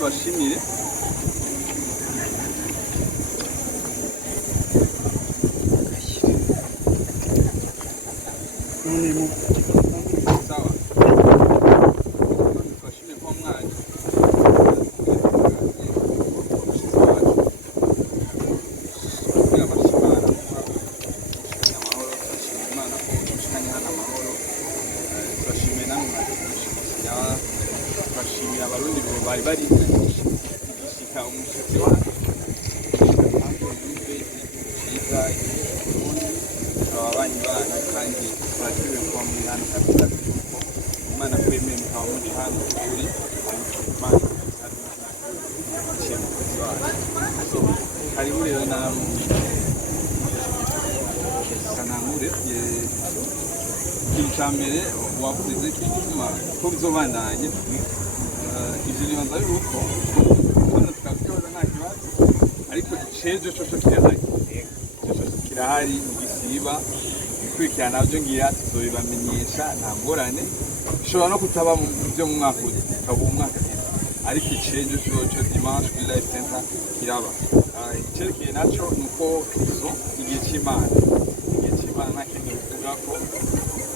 bashimire sawa bashimire kwa mwana bashimira abarundi bari bari gushika umushatsi wacu cyiza ababanyi bana kandi batewe kwa mwana kabisa Imana kwemeye mukaba muri hano kuri Imana karibu rero namwe kanamure cyambere wavuze kituma ko bizobandanye ivyo nibanza yuko hano tukabyoza nta kibazo ariko icejo coco kirahari mu gisiba ikurikirana navyo ngira tuzobibamenyesha nta ngorane bishobora no kutaba mu byo mu mwaka ukaba umwaka ariko icejo coco dimanche kuri life center kiraba icyerekeye naco nuko izo igihe c'Imana nta kintu bivuga ko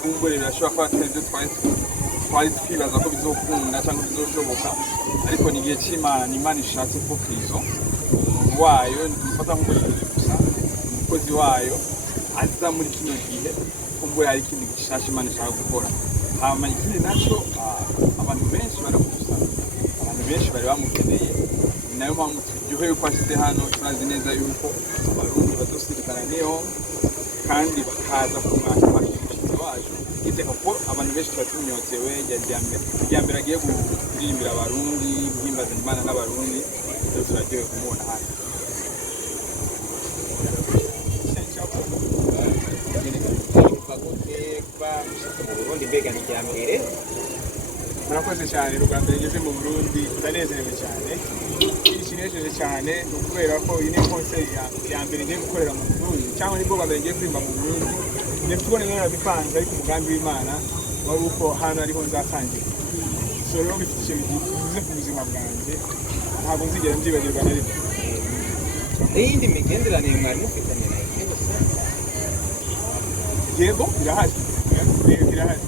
kumbure birashobora kuba atari byo twari twibaza ko bizokunda cyangwa bizoshoboka ariko ni igihe c'Imana ni Imana ishatse ko Kristo wayo nifata nk'umuyobozi gusa umukozi wayo aza muri kino gihe kumbure hari ikintu gishasha Imana ishaka gukora hama ikindi naco abantu benshi barakusa abantu benshi bari bamukeneye nayo mpamvu turyohewe yuko ashyize hano turazi neza yuko abarundi bazosirikana niyo kandi bakaza kumwaka umushyitsi wacu iteka ko abantu benshi tubatunyotewe rya mbere agiye kuririmbira abarundi guhimbaza Imana n'abarundi rero turaryohewe kumubona hano Burundi mbega ni rya mbere murakoze cyane ubwa mbere ngeze mu Burundi ndanezerewe cyane kinejeje cyane kubera ko iyi ni concert ya mbere ngiye gukorera mu Burundi cyangwa nibwo bwa mbere ngiye kwimba mu Burundi ngiye kubona nera bipanze ariko umugambi w'Imana wari uko hano ariho nzatangira so rero bifite ikintu givuze ku buzima bwanjye ntabwo nzigera mbyibagirwa na rimwe n'iyindi migenderanire mwari mufitanye nayo yego birahari birahari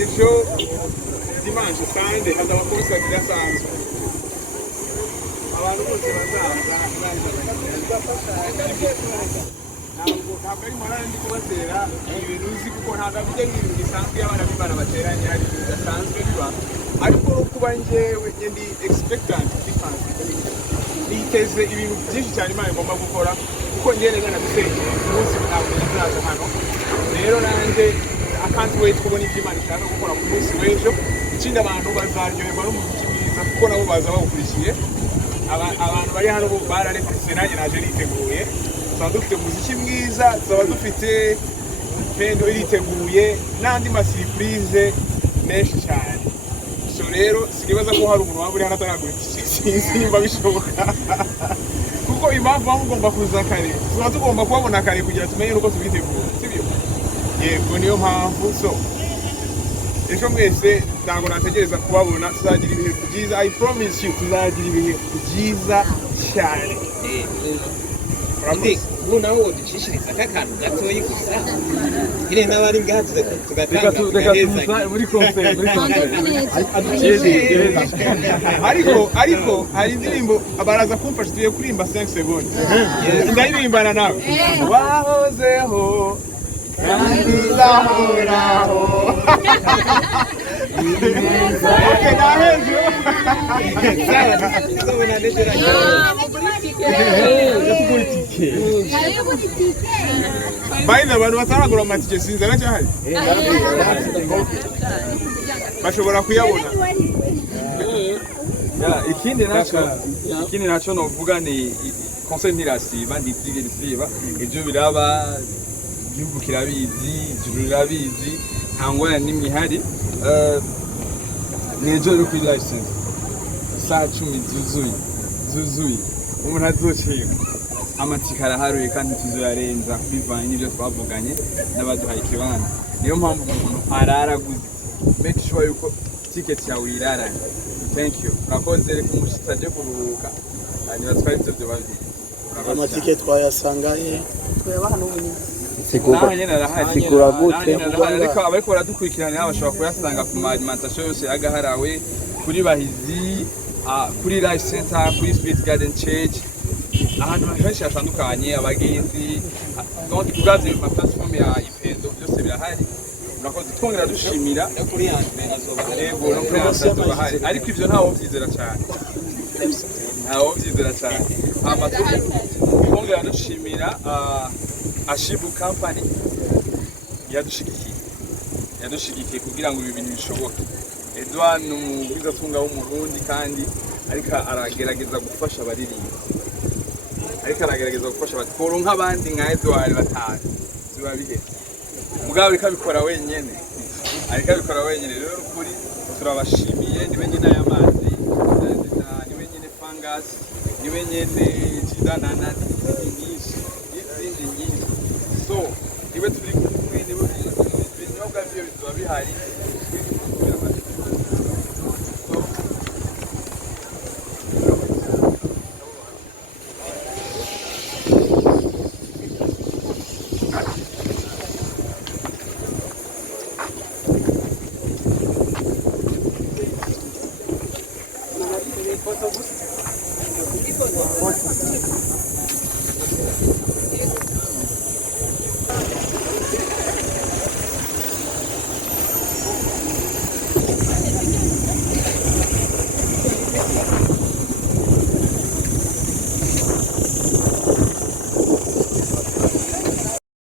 ejo dimanche sande hazaba kursa bidasanzwe abantu bose bazaza ntabwo ari morale ndi kubatera ibintu uzi kuko ntabwo avuga nk'ibintu bisanzwe abana b'Imana bateranye hari ibintu bidasanzwe biba ariko kuba njyewe ndi expectant difference niteze ibintu byinshi cyane Imana igomba gukora kuko njyewe neza nabisengeye umunsi ntabwo nzaza hano rero nanjye I can't wait kubona ibyo Imana ishaka gukora ku munsi w'ejo ikindi abantu bazaryoherwa n'umuziki mwiza kuko nabo baza bawukurikiye abantu bari hano bararetse nanjye naje niteguye tuba dufite umuziki mwiza tuba dufite pendo iriteguye n'andi masiripurize menshi cyane so rero sinibaza ko hari umuntu waba uri hano ataragura itike sinzi nimba bishoboka kuko impamvu baba mugomba kuza kare tuba tugomba kubabona kare kugira tumenye n'uko tubitegura sibyo yego niyo mpamvu so ejo mwese ntabwo nategereza kubabona tuzagira ibihe byiza I promise you tuzagira ibihe byiza cyane ubu nawe woducishiriza nk'akantu gatoyi gusa nyine n'abari ngaha tugatanga muri concert ariko hari indirimbo baraza kumfasha tugiye kuririmba 5 secondes ndayirimbana nawe wahozeho kandi uzahoraho okay nahejo Baina abantu bataragura amatike sinzi aracyahari bashobora kuyabona ikindi naco novuga ni concert ntirasiba ntibyigirisiba ibyo biraba igihugu kirabizi ijuru rirabizi nta ngorane n'imwe ihari nejo rero kuri license saa 10 zuzuye umuntu azocika amatsiko araharuye kandi tuzoyarenza bivanye n'ibyo twavuganye n'abaduhaye ikibanza niyo mpamvu umuntu araraguze make sure yuko ticket yawe uyiraranye thank you urakoze reka umushitsi aje kuruhuka nibatware ibyo byo babiri amatike twayasanga tweba hano ubu sigura gute ariko abariko baradukurikirana bashobora kuyasanga ku ma alimentation yose yagaharawe kuri Bahizi kuri Life Center kuri Spirit Garden Church ahantu henshi hatandukanye abagenzi donc tugaze mu platform ya Ipendo byose birahari urakoze twongera dushimira kuri yandi azoba yego no kuri yandi ariko ivyo ntawo byizera cyane ntawo byizera cyane amaturi twongera dushimira Ashibu Company yadushigikiye kugira ngo ibi bintu bishoboke Edouard ni umugwizatunga w'umurundi kandi ariko aragerageza gufasha abaririmba abatworo nk'abandi nka Edouard batanu ziba bihetse mugabo bikabikora wenyene rero kuri turabashimiye nibe nyine y'amazi nibe nyine fungus nibe nyine kidanana nyinshi so nibe turi kumwe nibe ibinyobwa byo biba bihari